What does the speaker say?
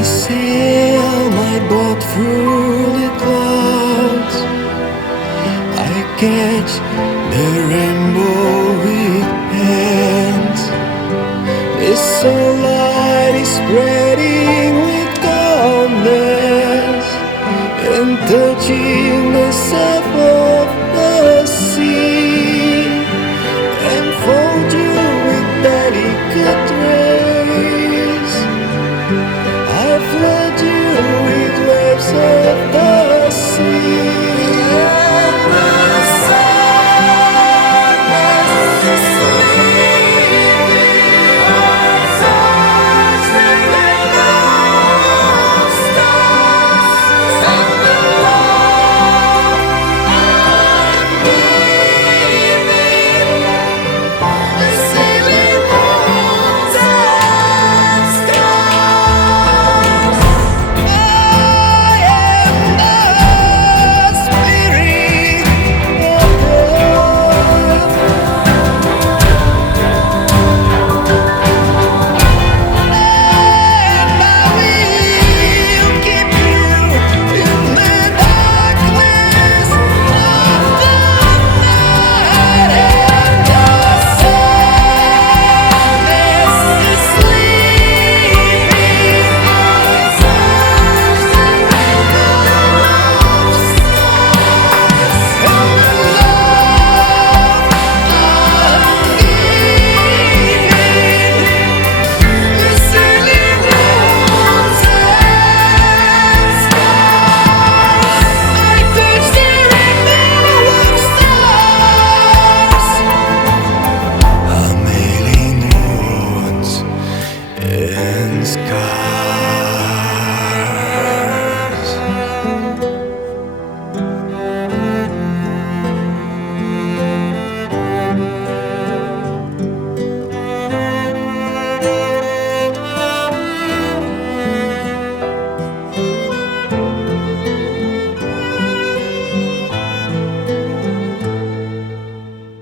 I sail my boat through the clouds. I catch the rainbow with hands. The sunlight is spreading with calmness and touching the surf of the sea, and fold you with delicate rays. I flood you with waves of the sea. And sky.